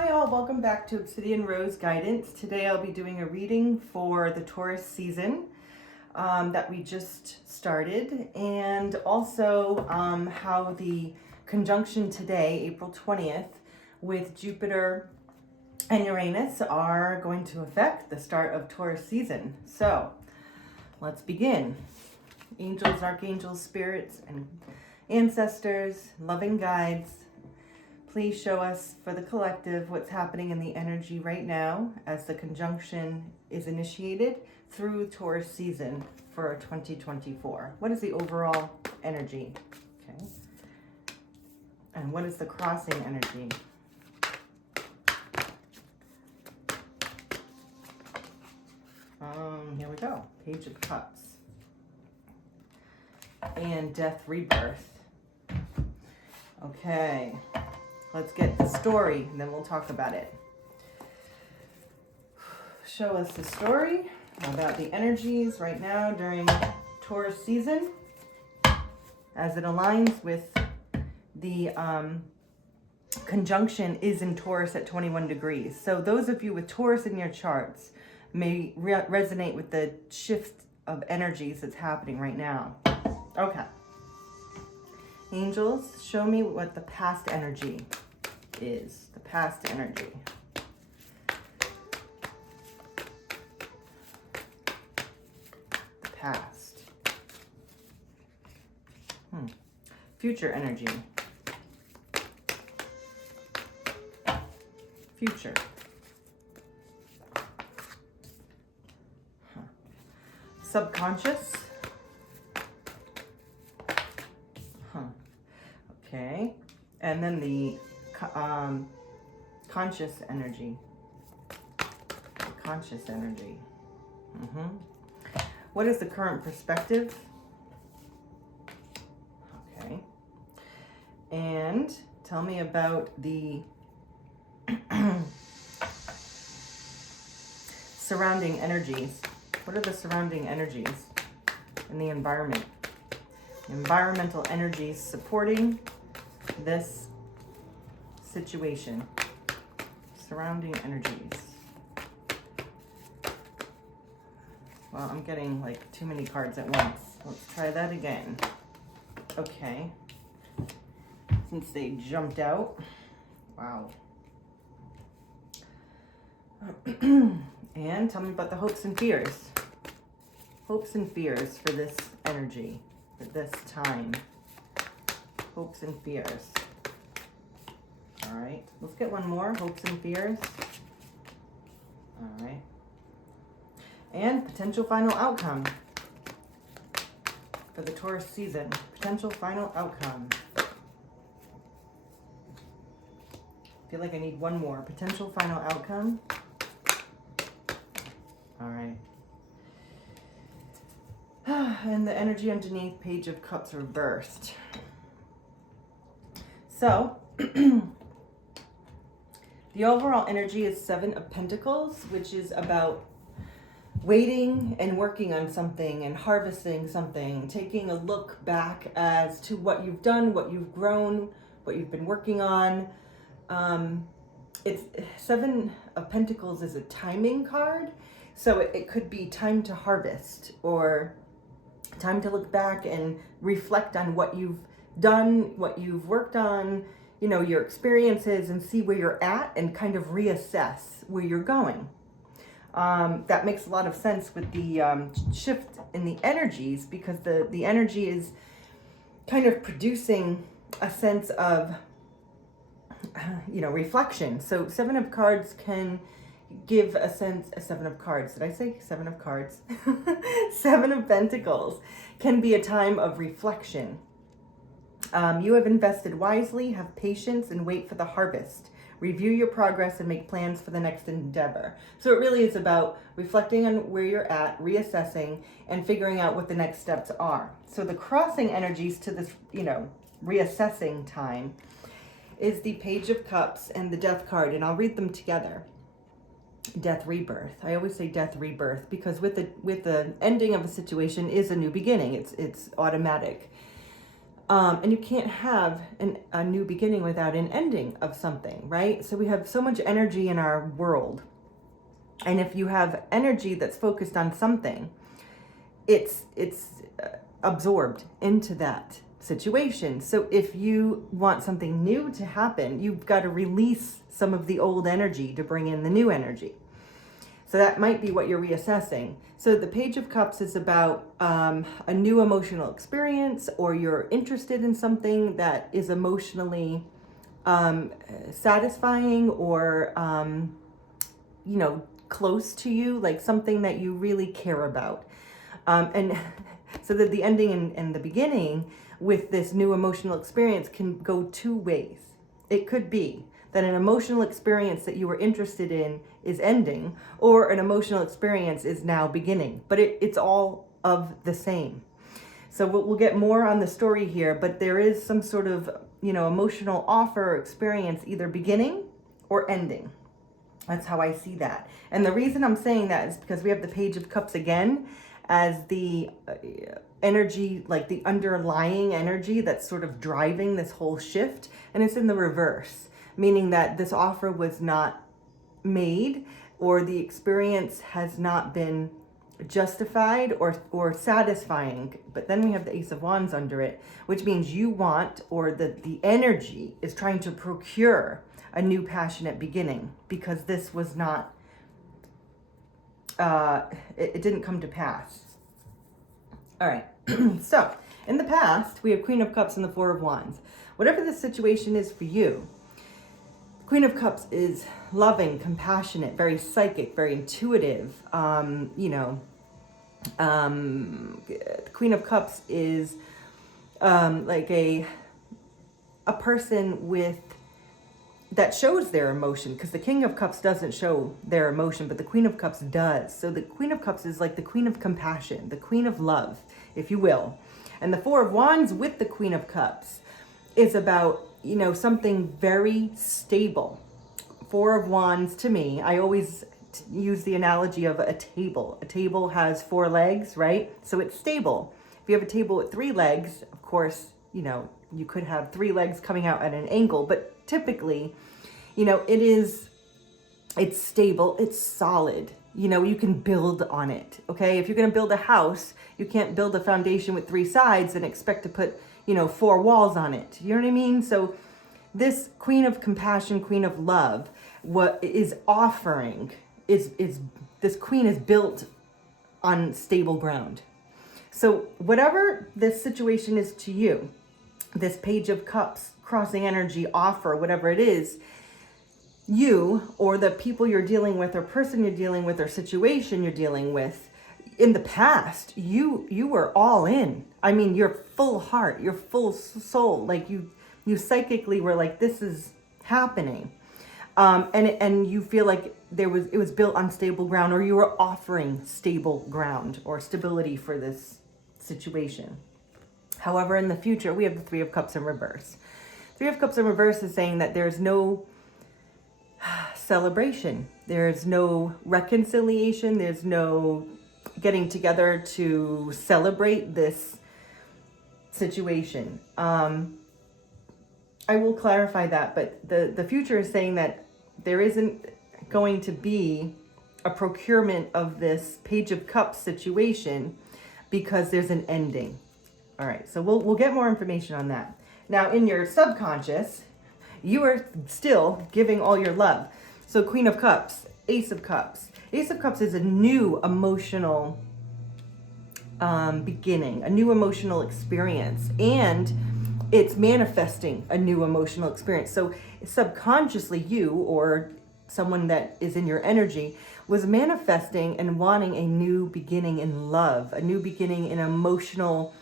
Hi all, welcome back to Obsidian Rose Guidance. Today I'll be doing a reading for the Taurus season that we just started, and also how the conjunction today, April 20th, with Jupiter and Uranus are going to affect the start of Taurus season. So let's begin. Angels, archangels, spirits, and ancestors, loving guides, please show us for the collective what's happening in the energy right now as the conjunction is initiated through Taurus season for 2024. What is the overall energy? Okay. And what is the crossing energy? Here we go. Page of Cups. And Death Rebirth. Okay. Let's get the story, and then we'll talk about it. Show us the story about the energies right now during Taurus season as it aligns with the conjunction is in Taurus at 21 degrees. So those of you with Taurus in your charts may resonate with the shift of energies that's happening right now. Okay. Angels, show me what the past energy is. The past energy. The past. Future energy. Future. Subconscious. Okay, and then the conscious energy. Conscious energy. What is the current perspective? Okay, and tell me about the surrounding energies. What are the surrounding energies in the environment? Environmental energies supporting this situation. Surrounding energies. Well, I'm getting like too many cards at once. Let's try that again. Okay. Since they jumped out. Wow. And tell me about the hopes and fears. Hopes and fears for this energy, for this time. Hopes and fears. All right, let's get one more. Hopes and fears. All right. And potential final outcome for the Taurus season. Potential final outcome. I feel like I need one more. Potential final outcome. All right. And the energy underneath, Page of Cups reversed. So, the overall energy is Seven of Pentacles, which is about waiting and working on something and harvesting something, taking a look back as to what you've done, what you've grown, what you've been working on. It's Seven of Pentacles is a timing card, so it could be time to harvest or time to look back and reflect on what you've done, what you've worked on, you know, your experiences, and see where you're at and kind of reassess where you're going. That makes a lot of sense with the shift in the energies, because the energy is kind of producing a sense of, you know, reflection. So Seven of Cards can give a sense, Seven of Cards, did I say Seven of Cards? Seven of Pentacles can be a time of reflection. You have invested wisely, have patience, and wait for the harvest. Review your progress and make plans for the next endeavor. So it really is about reflecting on where you're at, reassessing, and figuring out what the next steps are. So the crossing energies to this, you know, reassessing time is the Page of Cups and the Death card, and I'll read them together. Death Rebirth. I always say Death Rebirth because with the ending of a situation is a new beginning. It's automatic. And you can't have a new beginning without an ending of something, right? So we have so much energy in our world. And if you have energy that's focused on something, it's absorbed into that situation. So if you want something new to happen, you've got to release some of the old energy to bring in the new energy. So that might be what you're reassessing. So the Page of Cups is about a new emotional experience, or you're interested in something that is emotionally satisfying, or close to you, like something that you really care about. And so that the ending and the beginning with this new emotional experience can go two ways. It could be that an emotional experience that you were interested in is ending, or an emotional experience is now beginning, but it's all of the same. So we'll get more on the story here, but there is some sort of, emotional offer or experience either beginning or ending. That's how I see that. And the reason I'm saying that is because we have the Page of Cups again as the energy, like the underlying energy that's sort of driving this whole shift. And it's in the reverse, meaning that this offer was not made, or the experience has not been justified or satisfying. But then we have the Ace of Wands under it, which means you want, or the energy is trying to procure a new passionate beginning, because this was not, it didn't come to pass. All right. So in the past, we have Queen of Cups and the Four of Wands. Whatever the situation is for you, Queen of Cups is loving, compassionate, very psychic, very intuitive. The Queen of Cups is like a person with that shows their emotion, because the King of Cups doesn't show their emotion, but the Queen of Cups does. So the Queen of Cups is like the Queen of compassion, the Queen of love, if you will. And the Four of Wands with the Queen of Cups is about, something very stable. Four of Wands, to me, I always use the analogy of a table. A table has four legs, right? So it's stable. If you have a table with three legs, of course, you could have three legs coming out at an angle, but typically, it's stable, it's solid. You can build on it, okay? If you're going to build a house, you can't build a foundation with three sides and expect to put, four walls on it. You know what I mean? So this Queen of Compassion, Queen of Love, what is offering is this queen is built on stable ground. So whatever this situation is to you, this Page of Cups, crossing energy offer, whatever it is, you or the people you're dealing with, or person you're dealing with, or situation you're dealing with, in the past, you were all in. I mean, your full heart, your full soul, like you psychically were like, this is happening. And you feel like it was built on stable ground, or you were offering stable ground or stability for this situation. However, in the future, we have the Three of Cups in reverse. Three of Cups in reverse is saying that there's no celebration. There's no reconciliation. There's no getting together to celebrate this situation. I will clarify that, but the future is saying that there isn't going to be a procurement of this Page of Cups situation because there's an ending. All right, so we'll get more information on that. Now, in your subconscious, you are still giving all your love. So Queen of Cups, Ace of Cups. Ace of Cups is a new emotional beginning, a new emotional experience, and it's manifesting a new emotional experience. So subconsciously, you or someone that is in your energy was manifesting and wanting a new beginning in love, a new beginning in emotional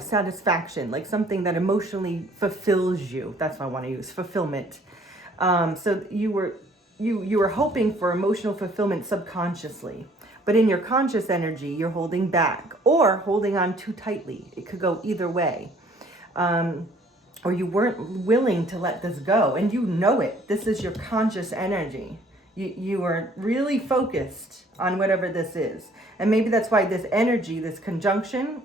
satisfaction, like something that emotionally fulfills you. That's what I want to use, fulfillment. So you were hoping for emotional fulfillment subconsciously, but in your conscious energy, you're holding back or holding on too tightly. It could go either way. Or you weren't willing to let this go, and you know it. This is your conscious energy. You are really focused on whatever this is. And maybe that's why this energy, this conjunction,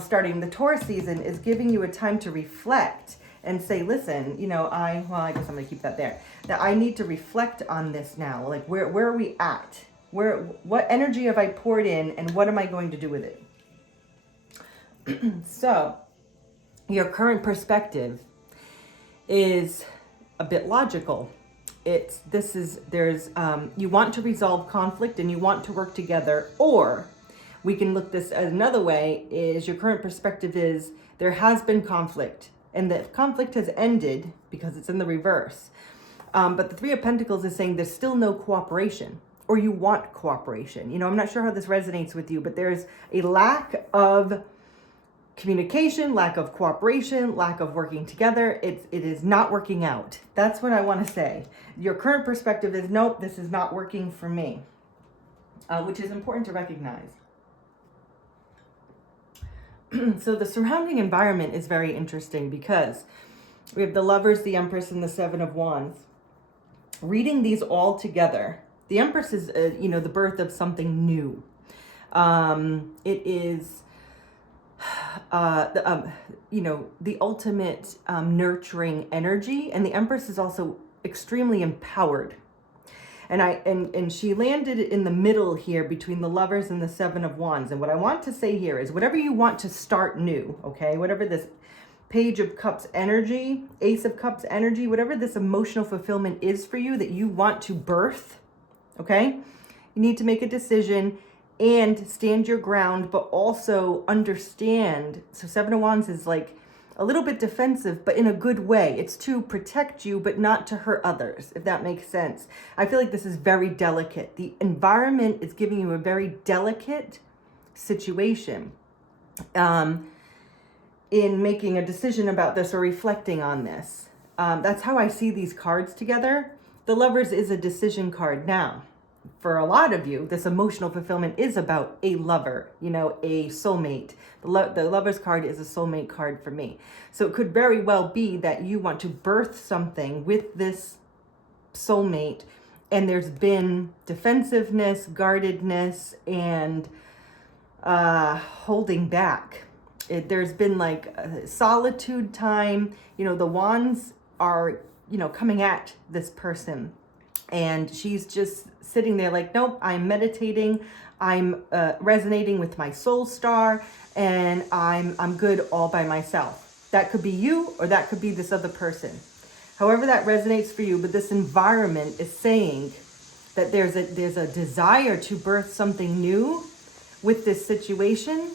starting the Taurus season is giving you a time to reflect and say, listen, I guess I'm going to keep that there. That I need to reflect on this now. Like, where are we at? What energy have I poured in, and what am I going to do with it? So, your current perspective is a bit logical. You want to resolve conflict and you want to work together, or we can look this as another way, is your current perspective is there has been conflict and the conflict has ended because it's in the reverse. But the Three of Pentacles is saying there's still no cooperation, or you want cooperation. I'm not sure how this resonates with you, but there's a lack of communication, lack of cooperation, lack of working together. It is not working out. That's what I want to say. Your current perspective is, nope, this is not working for me, which is important to recognize. So the surrounding environment is very interesting because we have the Lovers, the Empress, and the Seven of Wands. Reading these all together, the Empress is, the birth of something new. It is the ultimate nurturing energy, and the Empress is also extremely empowered. And she landed in the middle here between the Lovers and the Seven of Wands. And what I want to say here is, whatever you want to start new, okay, whatever this Page of Cups energy, Ace of Cups energy, whatever this emotional fulfillment is for you that you want to birth, okay, you need to make a decision and stand your ground, but also understand. So Seven of Wands is like a little bit defensive, but in a good way. It's to protect you, but not to hurt others, if that makes sense. I feel like this is very delicate. The environment is giving you a very delicate situation in making a decision about this or reflecting on this. That's how I see these cards together. The Lovers is a decision card. Now, for a lot of you, this emotional fulfillment is about a lover, a soulmate. The Lover's card is a soulmate card for me. So it could very well be that you want to birth something with this soulmate, and there's been defensiveness, guardedness, and holding back. There's been like solitude time. The wands are, coming at this person, and she's just sitting there like, nope, I'm meditating. I'm resonating with my soul star, and I'm good all by myself. That could be you, or that could be this other person. However that resonates for you, but this environment is saying that there's a desire to birth something new with this situation,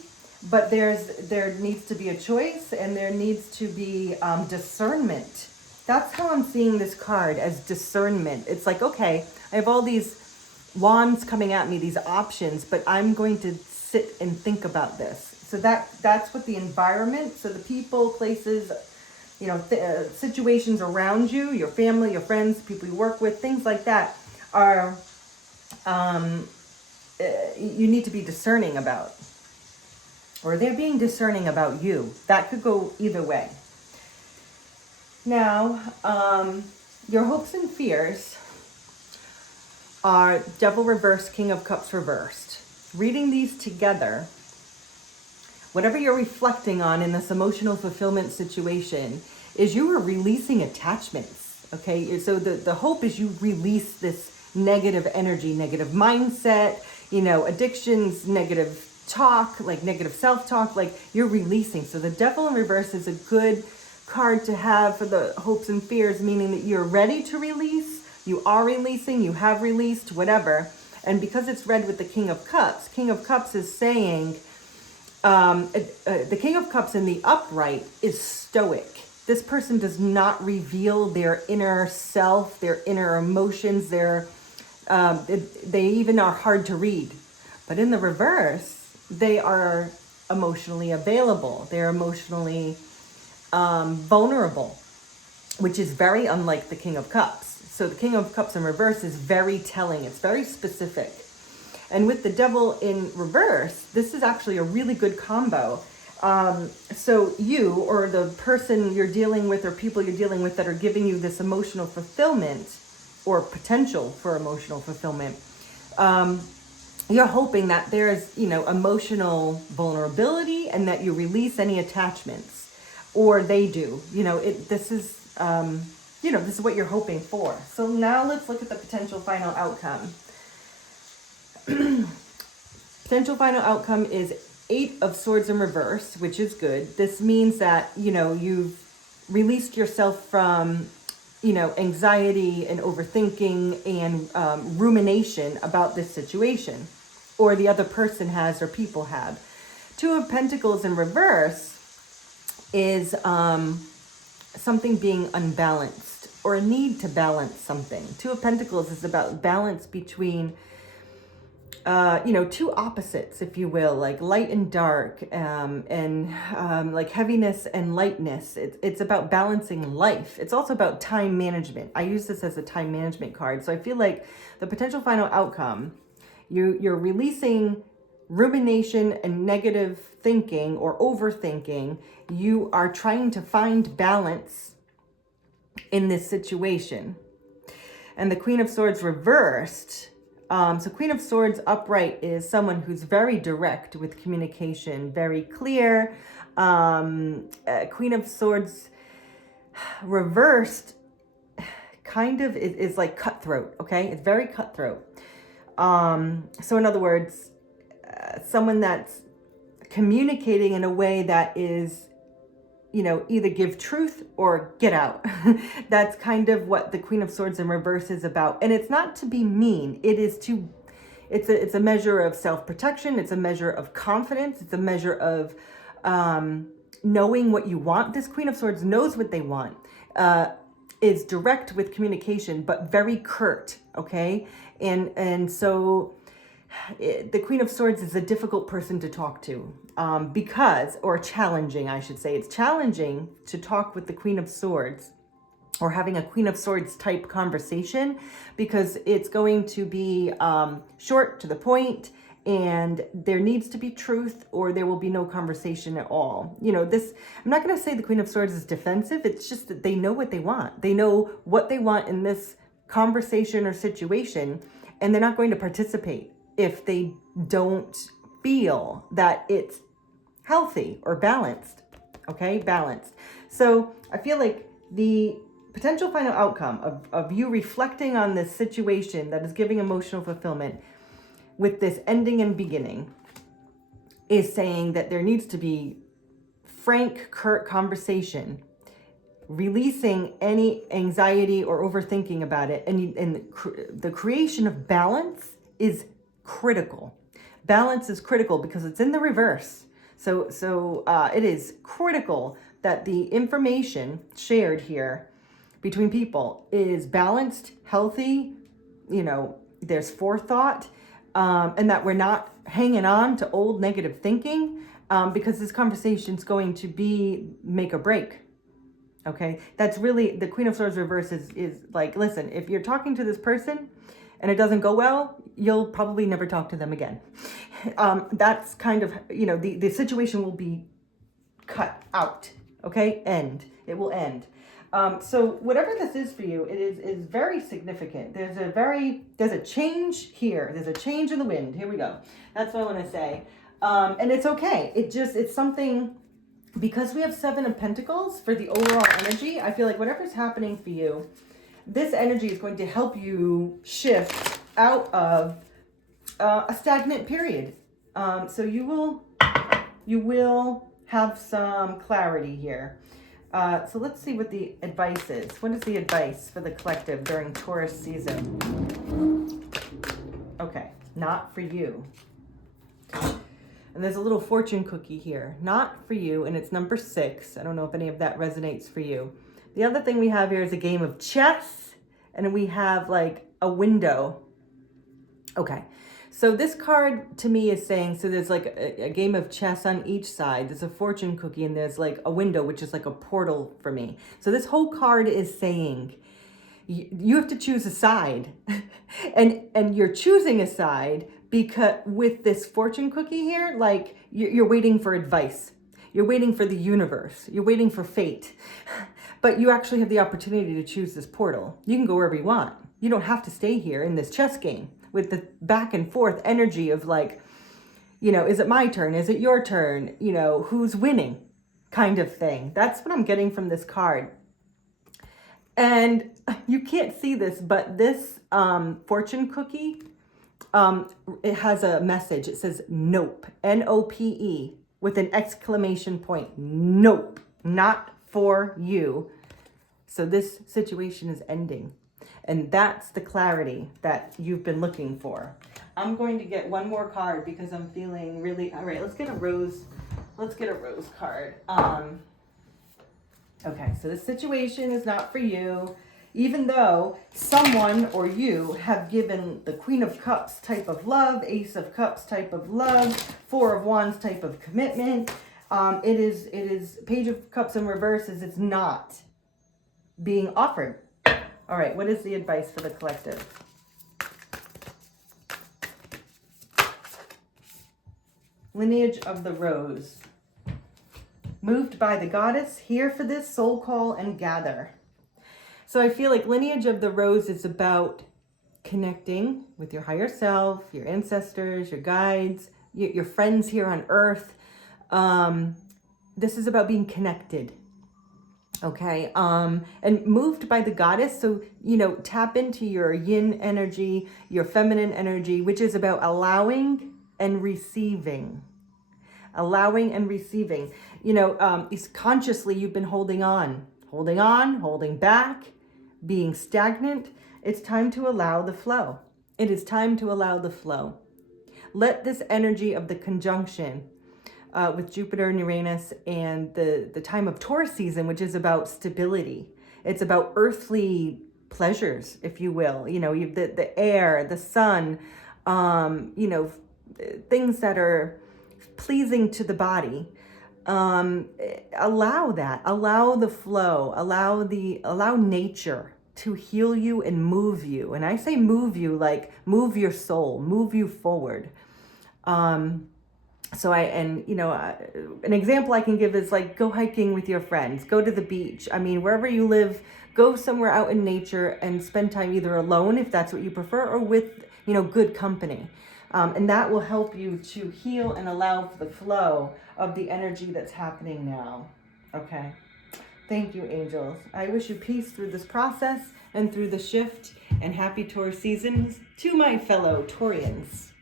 but there needs to be a choice, and there needs to be discernment. That's how I'm seeing this card, as discernment. It's like, okay, I have all these wands coming at me, these options, but I'm going to sit and think about this. So that's what the environment, so the people, places, situations around you, your family, your friends, people you work with, things like that are, you need to be discerning about. Or they're being discerning about you. That could go either way. Now, your hopes and fears are Devil reversed, King of Cups reversed. Reading these together, whatever you're reflecting on in this emotional fulfillment situation is you are releasing attachments, okay? So the hope is you release this negative energy, negative mindset, addictions, negative talk, like negative self-talk, like you're releasing. So the Devil in reverse is a good card to have for the hopes and fears, meaning that you're ready to release, you are releasing, you have released, whatever. And because it's read with the King of Cups is saying, the King of Cups in the upright is stoic. This person does not reveal their inner self, their inner emotions, they even are hard to read. But in the reverse, they are emotionally available. They're emotionally vulnerable, which is very unlike the King of Cups. So the King of Cups in reverse is very telling. It's very specific. And with the Devil in reverse, this is actually a really good combo. So you, or the person you're dealing with, or people you're dealing with that are giving you this emotional fulfillment or potential for emotional fulfillment, you're hoping that there's, emotional vulnerability and that you release any attachments, or they do. This is, this is what you're hoping for. So now let's look at the potential final outcome. Potential final outcome is 8 of Swords in reverse, which is good. This means that, you've released yourself from, anxiety and overthinking and rumination about this situation, or the other person has, or people have. 2 of Pentacles in reverse is something being unbalanced, or a need to balance something. 2 of Pentacles is about balance between, 2 opposites, if you will, like light and dark, and like heaviness and lightness. It's about balancing life. It's also about time management. I use this as a time management card. So I feel like the potential final outcome, you're releasing rumination and negative thinking or overthinking. You are trying to find balance in this situation. And the Queen of Swords reversed. So Queen of Swords upright is someone who's very direct with communication, very clear. Queen of Swords reversed kind of is like cutthroat, okay? It's very cutthroat. So in other words, someone that's communicating in a way that is, either give truth or get out. That's kind of what the Queen of Swords in reverse is about. And it's not to be mean. It's a measure of self-protection. It's a measure of confidence. It's a measure of knowing what you want. This Queen of Swords knows what they want. Is direct with communication, but very curt, okay? And so the Queen of Swords is a difficult person to talk to, or challenging, I should say. It's challenging to talk with the Queen of Swords, or having a Queen of Swords type conversation, because it's going to be short, to the point, and there needs to be truth, or there will be no conversation at all. I'm not going to say the Queen of Swords is defensive. It's just that they know what they want. They know what they want in this conversation or situation, and they're not going to participate if they don't feel that it's healthy or balanced, okay? Balanced. So I feel like the potential final outcome of you reflecting on this situation that is giving emotional fulfillment with this ending and beginning is saying that there needs to be frank, curt conversation, releasing any anxiety or overthinking about it. And the creation of balance is critical. Balance is critical because it's in the reverse. So it is critical that the information shared here between people is balanced, healthy, there's forethought, and that we're not hanging on to old negative thinking, because this conversation is going to be make or break. Okay, that's really the Queen of Swords reverse is like, listen, if you're talking to this person and it doesn't go well, you'll probably never talk to them again. That's kind of, the situation will be cut out, okay? It will end. So whatever this is for you, it is very significant. There's a change here. There's a change in the wind. Here we go. That's what I want to say. And it's okay. It's something, because we have 7 of Pentacles for the overall energy. I feel like whatever's happening for you, this energy is going to help you shift out of a stagnant period. So you will have some clarity here. So let's see what the advice is. What is the advice for the collective during Taurus season? Okay, not for you. And there's a little fortune cookie here. Not for you, and it's number 6. I don't know if any of that resonates for you. The other thing we have here is a game of chess, and we have like a window. Okay, so this card to me is saying, so there's like a game of chess on each side. There's a fortune cookie, and there's like a window, which is like a portal for me. So this whole card is saying you have to choose a side, and you're choosing a side because with this fortune cookie here, like you're waiting for advice. You're waiting for the universe. You're waiting for fate. But you actually have the opportunity to choose this portal. You can go wherever you want. You don't have to stay here in this chess game. with the back and forth energy of like, you know, is it my turn? Is it your turn? You know, who's winning kind of thing. That's what I'm getting from this card. And you can't see this, but this fortune cookie, it has a message. It says nope, N-O-P-E, with an exclamation point. Nope, not for you. So this situation is ending. And that's the clarity that you've been looking for. I'm going to get one more card because I'm feeling really, all right, let's get a rose. Let's get a rose card. Okay, so this situation is not for you, even though someone or you have given the Queen of Cups type of love, Ace of Cups type of love, Four of Wands type of commitment. It is Page of Cups in reverse is it's not being offered. All right, what is the advice for the collective? Lineage of the Rose. Moved by the goddess, here for this soul call and gather. So I feel like Lineage of the Rose is about connecting with your higher self, your ancestors, your guides, your friends here on earth. This is about being connected. Okay. And moved by the goddess. So, you know, tap into your yin energy, your feminine energy, which is about allowing and receiving. Allowing and receiving. You know, consciously you've been holding on, holding back, being stagnant. It's time to allow the flow. It is time to allow the flow. Let this energy of the conjunction with Jupiter and Uranus and the time of Taurus season, which is about stability. It's about earthly pleasures, if you will. You know, the air, the sun, you know, things that are pleasing to the body. Allow that, allow the flow, allow nature to heal you and move you. And I say move you, like move your soul, move you forward. You know, an example I can give is like go hiking with your friends, go to the beach. I mean, wherever you live, go somewhere out in nature and spend time either alone, if that's what you prefer, or with, you know, good company. And that will help you to heal and allow for the flow of the energy that's happening now. Okay. Thank you, angels. I wish you peace through this process and through the shift, and happy Taurus seasons to my fellow Taurians.